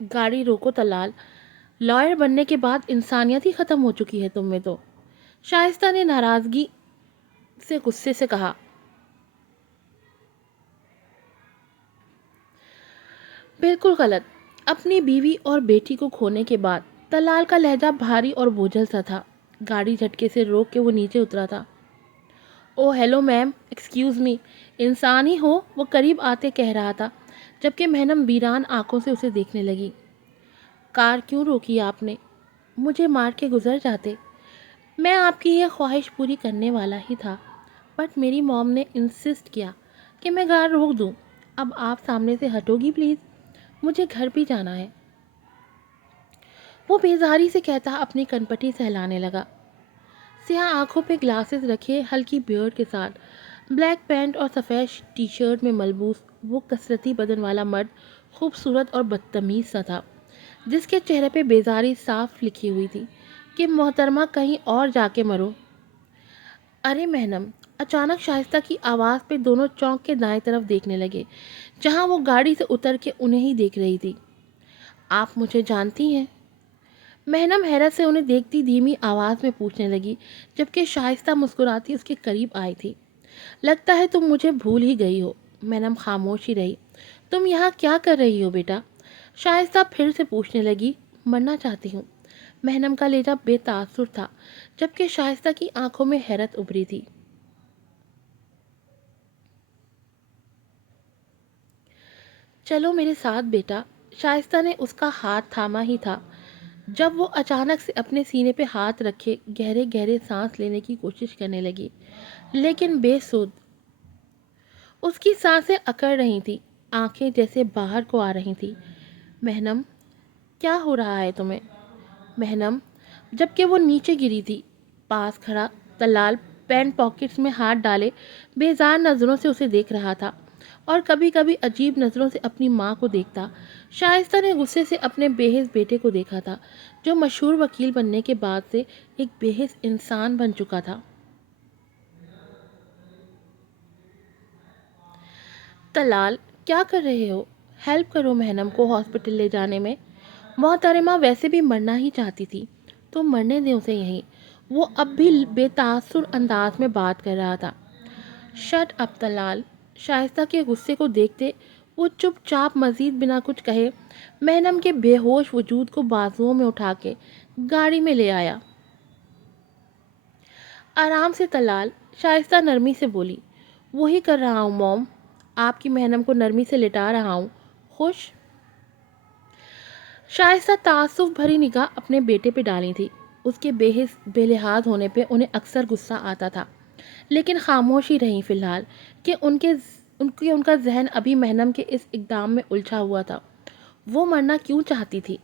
گاڑی روکو طلال، لائر بننے کے بعد انسانیت ہی ختم ہو چکی ہے تم میں تو، شائستہ نے ناراضگی سے غصے سے کہا۔ بالکل غلط۔ اپنی بیوی اور بیٹی کو کھونے کے بعد طلال کا لہجہ بھاری اور بوجھل سا تھا۔ گاڑی جھٹکے سے روک کے وہ نیچے اترا تھا۔ او ہیلو میم، ایکسکیوز می، انسان ہی ہو، وہ قریب آتے کہہ رہا تھا، جبکہ مہنم ویران آنکھوں سے اسے دیکھنے لگی۔ کار کیوں روکی آپ نے؟ مجھے مار کے گزر جاتے۔ میں آپ کی یہ خواہش پوری کرنے والا ہی تھا، بٹ میری موم نے انسسٹ کیا کہ میں کار روک دوں۔ اب آپ سامنے سے ہٹو گی پلیز؟ مجھے گھر بھی جانا ہے، وہ بیزاری سے کہتا اپنی کنپٹی سہلانے لگا۔ سیاہ آنکھوں پہ گلاسز رکھے، ہلکی بیئرڈ کے ساتھ بلیک پینٹ اور سفید ٹی شرٹ میں ملبوس وہ کثرتی بدن والا مرد خوبصورت اور بدتمیز سا تھا، جس کے چہرے پہ بیزاری صاف لکھی ہوئی تھی کہ محترمہ کہیں اور جا کے مرو۔ ارے مہنم! اچانک شائستہ کی آواز پہ دونوں چونک کے دائیں طرف دیکھنے لگے، جہاں وہ گاڑی سے اتر کے انہیں ہی دیکھ رہی تھی۔ آپ مجھے جانتی ہیں؟ مہنم حیرت سے انہیں دیکھتی دھیمی آواز میں پوچھنے لگی، جبکہ شائستہ مسکراتی اس کے قریب آئی تھی۔ لگتا ہے تم مجھے بھول ہی گئی ہو۔ مہنم خاموش ہی رہی۔ تم یہاں کیا کر رہی ہو بیٹا؟ شائستہ پھر سے پوچھنے لگی۔ مرنا چاہتی ہوں۔ مہنم کا لہجہ بے تاثر تھا، جبکہ شائستہ کی آنکھوں میں حیرت ابھری تھی۔ چلو میرے ساتھ بیٹا۔ شائستہ نے اس کا ہاتھ تھاما ہی تھا جب وہ اچانک سے اپنے سینے پہ ہاتھ رکھے گہرے گہرے سانس لینے کی کوشش کرنے لگی، لیکن بے سود۔ اس کی سانسیں اکڑ رہی تھیں، آنکھیں جیسے باہر کو آ رہی تھیں۔ مہنم، کیا ہو رہا ہے تمہیں؟ مہنم، جبکہ وہ نیچے گری تھی، پاس کھڑا طلال پینٹ پاکٹس میں ہاتھ ڈالے بیزار نظروں سے اسے دیکھ رہا تھا، اور کبھی کبھی عجیب نظروں سے اپنی ماں کو دیکھتا۔ شائستہ نے غصے سے اپنے بے حس بیٹے کو دیکھا تھا، جو مشہور وکیل بننے کے بعد سے ایک بے حس انسان بن چکا تھا۔ طلال، کیا کر رہے ہو؟ ہیلپ کرو مہنم کو ہاسپٹل لے جانے میں۔ محترمہ ویسے بھی مرنا ہی چاہتی تھی، تو مرنے دیں اسے یہیں۔ وہ اب بھی بے تاثر انداز میں بات کر رہا تھا۔ Shut up Talal! شائستہ کے غصے کو دیکھتے وہ چپ چاپ مزید بنا کچھ کہے مہنم کے بے ہوش وجود کو بازوؤں میں اٹھا کے گاڑی میں لے آیا۔ آرام سے طلال، شائستہ نرمی سے بولی۔ وہی کر رہا ہوں موم، آپ کی مہنم کو نرمی سے لٹا رہا ہوں۔ خوش؟ شائستہ تعصب بھری نگاہ اپنے بیٹے پہ ڈالی تھی۔ اس کے بے حس بے لحاظ ہونے پہ انہیں اکثر غصہ آتا تھا، لیکن خاموش ہی رہیں فی الحال کہ ان کا ذہن ابھی مہنم کے اس اقدام میں الجھا ہوا تھا۔ وہ مرنا کیوں چاہتی تھی؟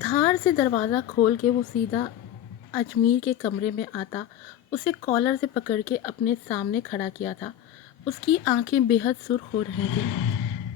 دھار سے دروازہ کھول کے وہ سیدھا اجمیر کے کمرے میں آتا اسے کالر سے پکڑ کے اپنے سامنے کھڑا کیا تھا۔ اس کی آنکھیں بے حد سرخ ہو رہی تھیں،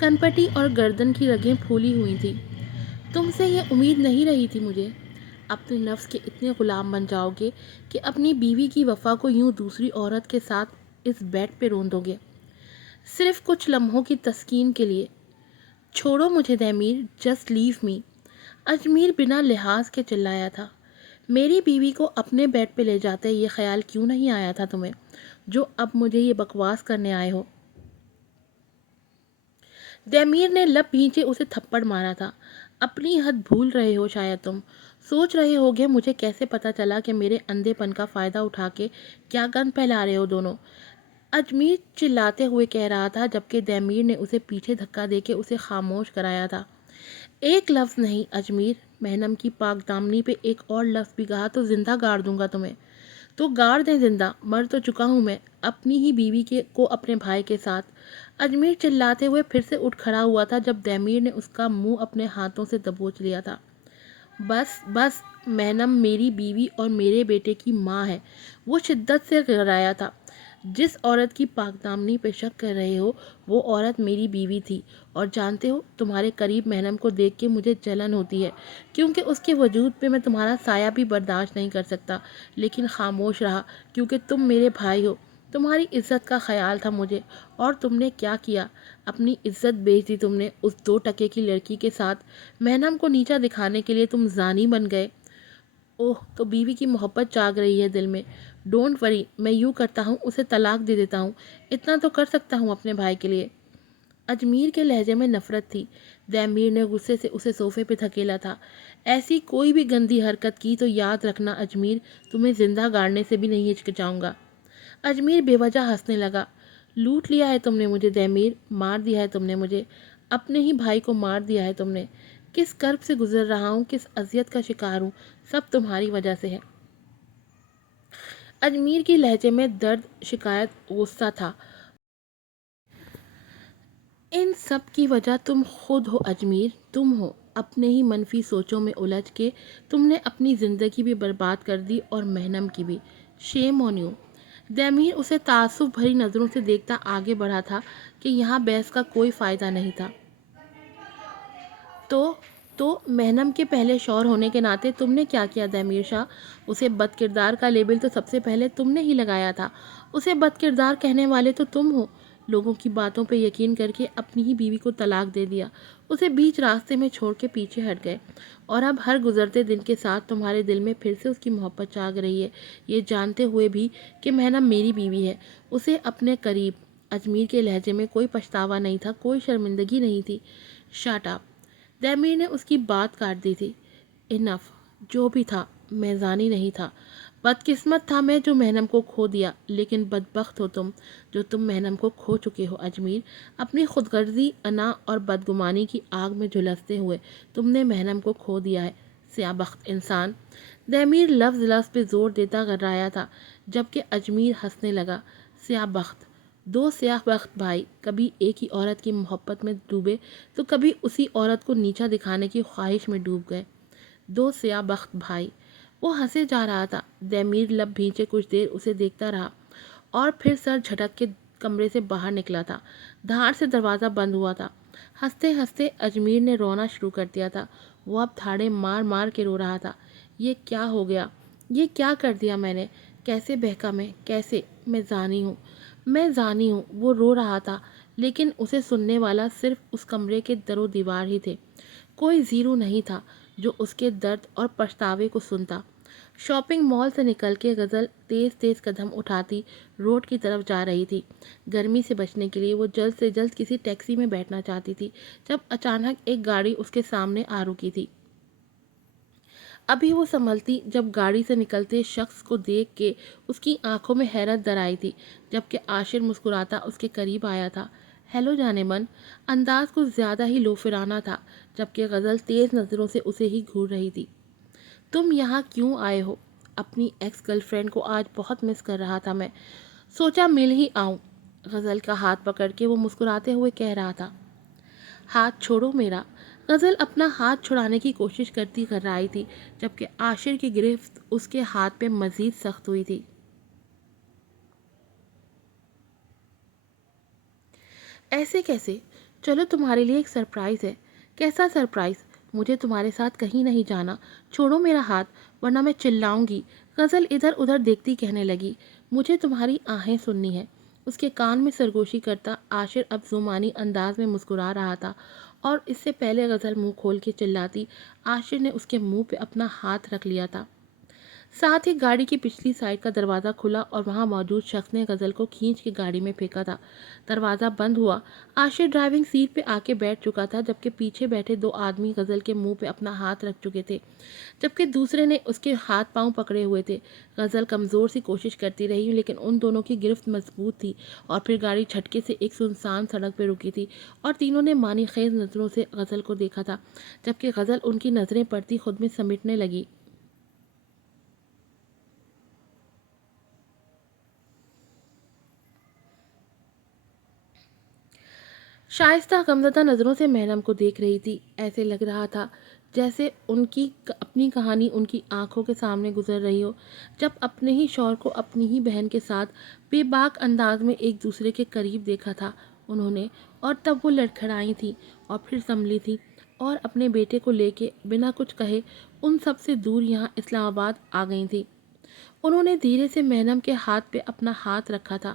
کنپٹی اور گردن کی رگیں پھولی ہوئی تھیں۔ تم سے یہ امید نہیں رہی تھی مجھے، اپنے نفس کے اتنے غلام بن جاؤ گے کہ اپنی بیوی کی وفا کو یوں دوسری عورت کے ساتھ اس بیڈ پہ روندو گے، صرف کچھ لمحوں کی تسکین کے لیے۔ چھوڑو مجھے دیمیر، جسٹ لیو می۔ اجمیر بنا لحاظ کے چلایا تھا۔ میری بیوی کو اپنے بیڈ پہ لے جاتے یہ خیال کیوں نہیں آیا تھا تمہیں، جو اب مجھے یہ بکواس کرنے آئے ہو؟ دیمیر نے لب بھینچے اسے تھپڑ مارا تھا۔ اپنی حد بھول رہے ہو شاید تم، سوچ رہے ہوگے مجھے کیسے پتا چلا کہ میرے اندھے پن کا فائدہ اٹھا کے کیا گند پھیلا رہے ہو دونوں، اجمیر چلاتے ہوئے کہہ رہا تھا، جبکہ دیمیر نے اسے پیچھے دھکا دے کے اسے خاموش کرایا تھا۔ ایک لفظ نہیں اجمیر، مہنم کی پاک دامنی پہ ایک اور لفظ بھی کہا تو زندہ گاڑ دوں گا تمہیں۔ تو گاڑ دیں زندہ، مر تو چکا ہوں میں اپنی ہی بیوی کو اپنے بھائی کے ساتھ۔ اجمیر چلاتے ہوئے پھر سے اٹھ کھڑا ہوا تھا جب دیمیر نے اس کا منہ اپنے ہاتھوں سے دبوچ لیا تھا۔ بس بس، مہنم میری بیوی اور میرے بیٹے کی ماں ہے، وہ شدت سے گھبرایا تھا۔ جس عورت کی پاک دامنی پہ شک کر رہے ہو وہ عورت میری بیوی تھی، اور جانتے ہو تمہارے قریب مہنم کو دیکھ کے مجھے جلن ہوتی ہے، کیونکہ اس کے وجود پہ میں تمہارا سایہ بھی برداشت نہیں کر سکتا، لیکن خاموش رہا کیونکہ تم میرے بھائی ہو۔ تمہاری عزت کا خیال تھا مجھے، اور تم نے کیا کیا؟ اپنی عزت بیچ دی تم نے اس 2 ٹکے کی لڑکی کے ساتھ۔ مہنم کو نیچا دکھانے کے لیے تم زانی بن گئے۔ اوہ، تو بیوی کی محبت جاگ رہی ہے دل میں۔ ڈونٹ وری، میں یوں کرتا ہوں، اسے طلاق دے دیتا ہوں۔ اتنا تو کر سکتا ہوں اپنے بھائی کے لیے۔ اجمیر کے لہجے میں نفرت تھی۔ دمیر نے غصے سے اسے صوفے پہ دھکیلا تھا۔ ایسی کوئی بھی گندی حرکت کی تو یاد رکھنا اجمیر، تمہیں زندہ گاڑنے سے بھی نہیں ہچکچاؤں گا۔ اجمیر بے وجہ ہنسنے لگا۔ لوٹ لیا ہے تم نے مجھے دمیر، مار دیا ہے تم نے مجھے، اپنے ہی بھائی کو مار دیا ہے تم نے۔ کس کرب سے گزر رہا ہوں، کس اذیت کا شکار ہوں، سب تمہاری وجہ سے ہے۔ اجمیر کی لہجے میں درد، شکایت، غصہ تھا۔ ان سب کی وجہ تم خود ہو اجمیر، تم ہو۔ اپنے ہی منفی سوچوں میں الجھ کے تم نے اپنی زندگی بھی برباد کر دی اور مہنم کی بھی۔ شیم آن یو۔ دمیر اسے تعصب بھری نظروں سے دیکھتا آگے بڑھا تھا کہ یہاں بحث کا کوئی فائدہ نہیں تھا۔ تو مہنم کے پہلے شوہر ہونے کے ناطے تم نے کیا کیا دمیر شاہ؟ اسے بد کردار کا لیبل تو سب سے پہلے تم نے ہی لگایا تھا۔ اسے بد کردار کہنے والے تو تم ہو۔ لوگوں کی باتوں پہ یقین کر کے اپنی ہی بیوی کو طلاق دے دیا، اسے بیچ راستے میں چھوڑ کے پیچھے ہٹ گئے، اور اب ہر گزرتے دن کے ساتھ تمہارے دل میں پھر سے اس کی محبت جاگ رہی ہے، یہ جانتے ہوئے بھی کہ مہنم میری بیوی ہے، اسے اپنے قریب۔ اجمیر کے لہجے میں کوئی پچھتاوا نہیں تھا، کوئی شرمندگی نہیں تھی۔ Shut up! دمیر نے اس کی بات کاٹ دی تھی۔ انف! جو بھی تھا، میں زانی نہیں تھا۔ بدقسمت تھا میں جو مہنم کو کھو دیا، لیکن بدبخت ہو تم جو تم مہنم کو کھو چکے ہو اجمیر۔ اپنی خود غرضی، انا اور بدگمانی کی آگ میں جھلستے ہوئے تم نے مہنم کو کھو دیا ہے، سیاہ بخت انسان۔ دمیر لفظ لفظ پہ زور دیتا غرایا تھا، جبکہ اجمیر ہنسنے لگا۔ سیاہ بخت! 2 سیاہ بخت بھائی کبھی ایک ہی عورت کی محبت میں ڈوبے تو کبھی اسی عورت کو نیچا دکھانے کی خواہش میں ڈوب گئے۔ 2 سیاہ بخت بھائی! وہ ہنسے جا رہا تھا۔ دمیر لب بھینچے کچھ دیر اسے دیکھتا رہا، اور پھر سر جھٹک کے کمرے سے باہر نکلا تھا۔ دھاڑ سے دروازہ بند ہوا تھا۔ ہنستے ہنستے اجمیر نے رونا شروع کر دیا تھا۔ وہ اب دھاڑے مار مار کے رو رہا تھا۔ یہ کیا ہو گیا؟ یہ کیا کر دیا میں نے؟ کیسے بہکا میں؟ کیسے؟ میں زانی ہوں، میں زانی ہوں۔ وہ رو رہا تھا، لیکن اسے سننے والا صرف اس کمرے کے در و دیوار ہی تھے۔ کوئی زیرو نہیں تھا جو اس کے درد اور پچھتاوے کو سنتا۔ شاپنگ مال سے نکل کے غزل تیز تیز قدم اٹھاتی روڈ کی طرف جا رہی تھی۔ گرمی سے بچنے کے لیے وہ جلد سے جلد کسی ٹیکسی میں بیٹھنا چاہتی تھی، جب اچانک ایک گاڑی اس کے سامنے آ رکی تھی۔ ابھی وہ سنبھلتی جب گاڑی سے نکلتے شخص کو دیکھ کے اس کی آنکھوں میں حیرت در آئی تھی، جبکہ عاشر مسکراتا اس کے قریب آیا تھا۔ ہیلو جانے من! انداز کچھ زیادہ ہی لوفرانہ تھا، جبکہ غزل تیز نظروں سے اسے ہی گھور رہی تھی۔ تم یہاں کیوں آئے ہو؟ اپنی ایکس گرل فرینڈ کو آج بہت مس کر رہا تھا میں، سوچا مل ہی آؤں۔ غزل کا ہاتھ پکڑ کے وہ مسکراتے ہوئے کہہ رہا تھا۔ ہاتھ چھوڑو میرا! غزل اپنا ہاتھ چھڑانے کی کوشش کرتی گھررائی تھی، جبکہ عاشر کی گرفت اس کے ہاتھ پہ مزید سخت ہوئی تھی۔ ایسے کیسے؟ چلو تمہارے لیے ایک سرپرائز ہے۔ کیسا سرپرائز؟ مجھے تمہارے ساتھ کہیں نہیں جانا، چھوڑو میرا ہاتھ ورنہ میں چلاؤں گی۔ غزل ادھر ادھر دیکھتی کہنے لگی۔ مجھے تمہاری آہیں سننی ہے۔ اس کے کان میں سرگوشی کرتا عاشر اب زمانی انداز میں مسکرا رہا تھا، اور اس سے پہلے غزل منہ کھول کے چلاتی عاشر نے اس کے منہ پہ اپنا ہاتھ رکھ لیا تھا۔ ساتھ ہی گاڑی کی پچھلی سائیڈ کا دروازہ کھلا اور وہاں موجود شخص نے غزل کو کھینچ کے گاڑی میں پھینکا تھا۔ دروازہ بند ہوا۔ عاشر ڈرائیونگ سیٹ پہ آ کے بیٹھ چکا تھا، جبکہ پیچھے بیٹھے 2 آدمی غزل کے منہ پہ اپنا ہاتھ رکھ چکے تھے، جبکہ دوسرے نے اس کے ہاتھ پاؤں پکڑے ہوئے تھے۔ غزل کمزور سی کوشش کرتی رہی، لیکن ان دونوں کی گرفت مضبوط تھی، اور پھر گاڑی جھٹکے سے ایک سنسان سڑک پہ رکی تھی، اور تینوں نے معنی خیز نظروں سے غزل کو دیکھا تھا، جبکہ غزل ان کی نظریں پڑتی خود میں سمیٹنے لگی۔ شائستہ غمزدہ نظروں سے مہنم کو دیکھ رہی تھی۔ ایسے لگ رہا تھا جیسے ان کی اپنی کہانی ان کی آنکھوں کے سامنے گزر رہی ہو، جب اپنے ہی شوہر کو اپنی ہی بہن کے ساتھ بے باک انداز میں ایک دوسرے کے قریب دیکھا تھا انہوں نے، اور تب وہ لڑکھڑائی تھی اور پھر سنبھلی تھی، اور اپنے بیٹے کو لے کے بنا کچھ کہے ان سب سے دور یہاں اسلام آباد آ گئی تھی۔ انہوں نے دھیرے سے مہنم کے ہاتھ پہ اپنا ہاتھ رکھا تھا۔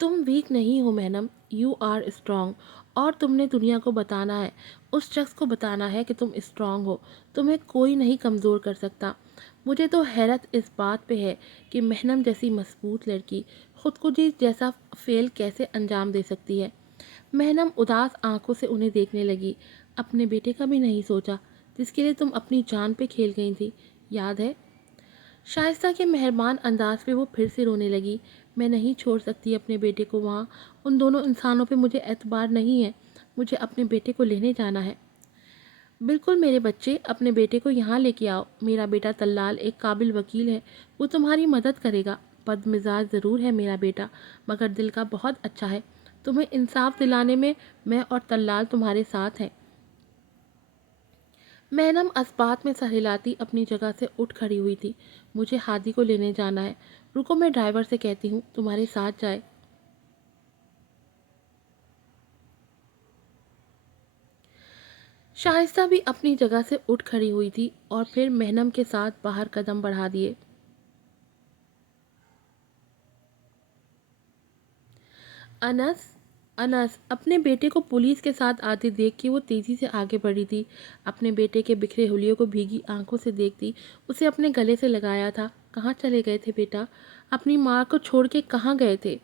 تم ویک نہیں ہو مہنم، یو آر اسٹرانگ، اور تم نے دنیا کو بتانا ہے، اس شخص کو بتانا ہے کہ تم اسٹرانگ ہو، تمہیں کوئی نہیں کمزور کر سکتا۔ مجھے تو حیرت اس بات پہ ہے کہ مہنم جیسی مضبوط لڑکی خودکشی جیسا فعل کیسے انجام دے سکتی ہے۔ مہنم اداس آنکھوں سے انہیں دیکھنے لگی۔ اپنے بیٹے کا بھی نہیں سوچا جس کے لیے تم اپنی جان پہ کھیل گئی تھی، یاد ہے؟ شائستہ کے مہربان انداز پہ وہ پھر سے رونے لگی۔ میں نہیں چھوڑ سکتی اپنے بیٹے کو وہاں، ان دونوں انسانوں پہ مجھے اعتبار نہیں ہے، مجھے اپنے بیٹے کو لینے جانا ہے۔ بالکل میرے بچے، اپنے بیٹے کو یہاں لے کے آؤ، میرا بیٹا طلال ایک قابل وکیل ہے، وہ تمہاری مدد کرے گا۔ بد مزاج ضرور ہے میرا بیٹا، مگر دل کا بہت اچھا ہے، تمہیں انصاف دلانے میں اور طلال تمہارے ساتھ ہیں۔ مہنم اسبات میں سر ہلاتی اپنی جگہ سے اٹھ کھڑی ہوئی تھی۔ مجھے ہادی کو لینے جانا ہے، رکو میں ڈرائیور سے کہتی ہوں تمہارے ساتھ جائے۔ شائستہ بھی اپنی جگہ سے اٹھ کھڑی ہوئی تھی اور پھر مہنم کے ساتھ باہر قدم بڑھا دیے۔ انس، انس، اپنے بیٹے کو پولیس کے ساتھ آتے دیکھ کے وہ تیزی سے آگے بڑھی تھی۔ اپنے بیٹے کے بکھرے حلیوں کو بھیگی آنکھوں سے دیکھتی، اسے اپنے گلے سے لگایا تھا۔ کہاں چلے گئے تھے بیٹا؟ اپنی ماں کو چھوڑ کے کہاں گئے تھے؟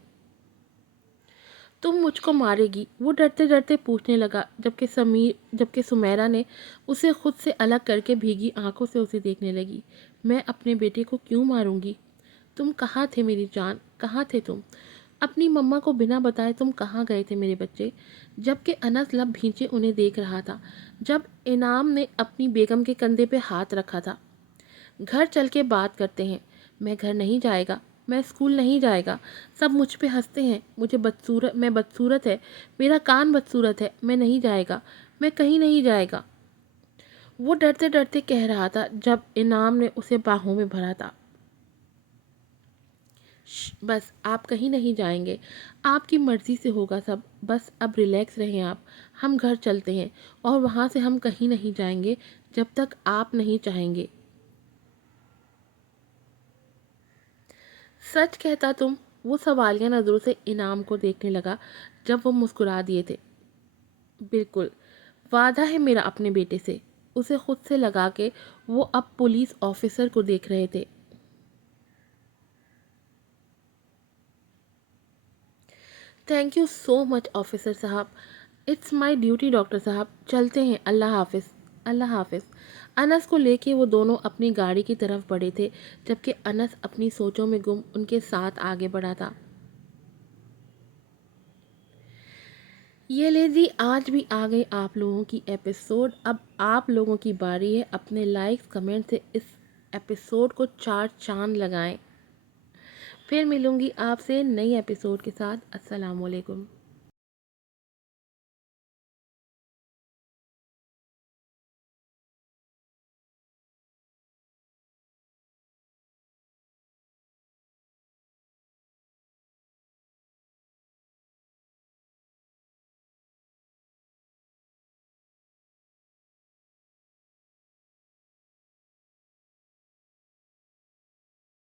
تم مجھ کو مارے گی، وہ ڈرتے ڈرتے پوچھنے لگا، جبکہ سمیرا نے اسے خود سے الگ کر کے بھیگی آنکھوں سے اسے دیکھنے لگی۔ میں اپنے بیٹے کو کیوں ماروں گی؟ تم کہاں تھے میری جان، کہاں تھے تم؟ اپنی مما کو بنا بتائے تم کہاں گئے تھے میرے بچے؟ جبکہ انس لب بھینچے انہیں دیکھ رہا تھا جب انعام نے اپنی بیگم کے کندھے پہ ہاتھ رکھا تھا۔ گھر چل کے بات کرتے ہیں۔ میں گھر نہیں جائے گا، میں اسکول نہیں جائے گا، سب مجھ پہ ہنستے ہیں، میں بدصورت ہے، میرا کان بدصورت ہے، میں نہیں جائے گا، میں کہیں نہیں جائے گا، وہ ڈرتے ڈرتے کہہ رہا تھا جب انعام نے اسے باہوں میں بھرا تھا۔ بس آپ کہیں نہیں جائیں گے، آپ کی مرضی سے ہوگا سب، بس اب ریلیکس رہیں آپ، ہم گھر چلتے ہیں اور وہاں سے ہم کہیں نہیں جائیں گے جب تک آپ نہیں چاہیں گے۔ سچ کہتا تم؟ وہ سوالیہ نظروں سے انعام کو دیکھنے لگا جب وہ مسکرا دیے تھے۔ بالکل، وعدہ ہے میرا اپنے بیٹے سے، اسے خود سے لگا کے وہ اب پولیس آفیسر کو دیکھ رہے تھے۔ Thank you so much officer صاحب، اٹس مائی ڈیوٹی ڈاکٹر صاحب، چلتے ہیں، اللہ حافظ۔ اللہ حافظ۔ انس کو لے کے وہ دونوں اپنی گاڑی کی طرف بڑھے تھے جبکہ انس اپنی سوچوں میں گم ان کے ساتھ آگے بڑھا تھا۔ یہ لے جی، آج بھی آ گئی آپ لوگوں کی ایپیسوڈ۔ اب آپ لوگوں کی باری ہے، اپنے لائکس کمنٹ سے اس ایپیسوڈ کو 4 چاند لگائیں۔ پھر ملوں گی آپ سے نئی ایپیسوڈ کے ساتھ۔ السلام علیکم۔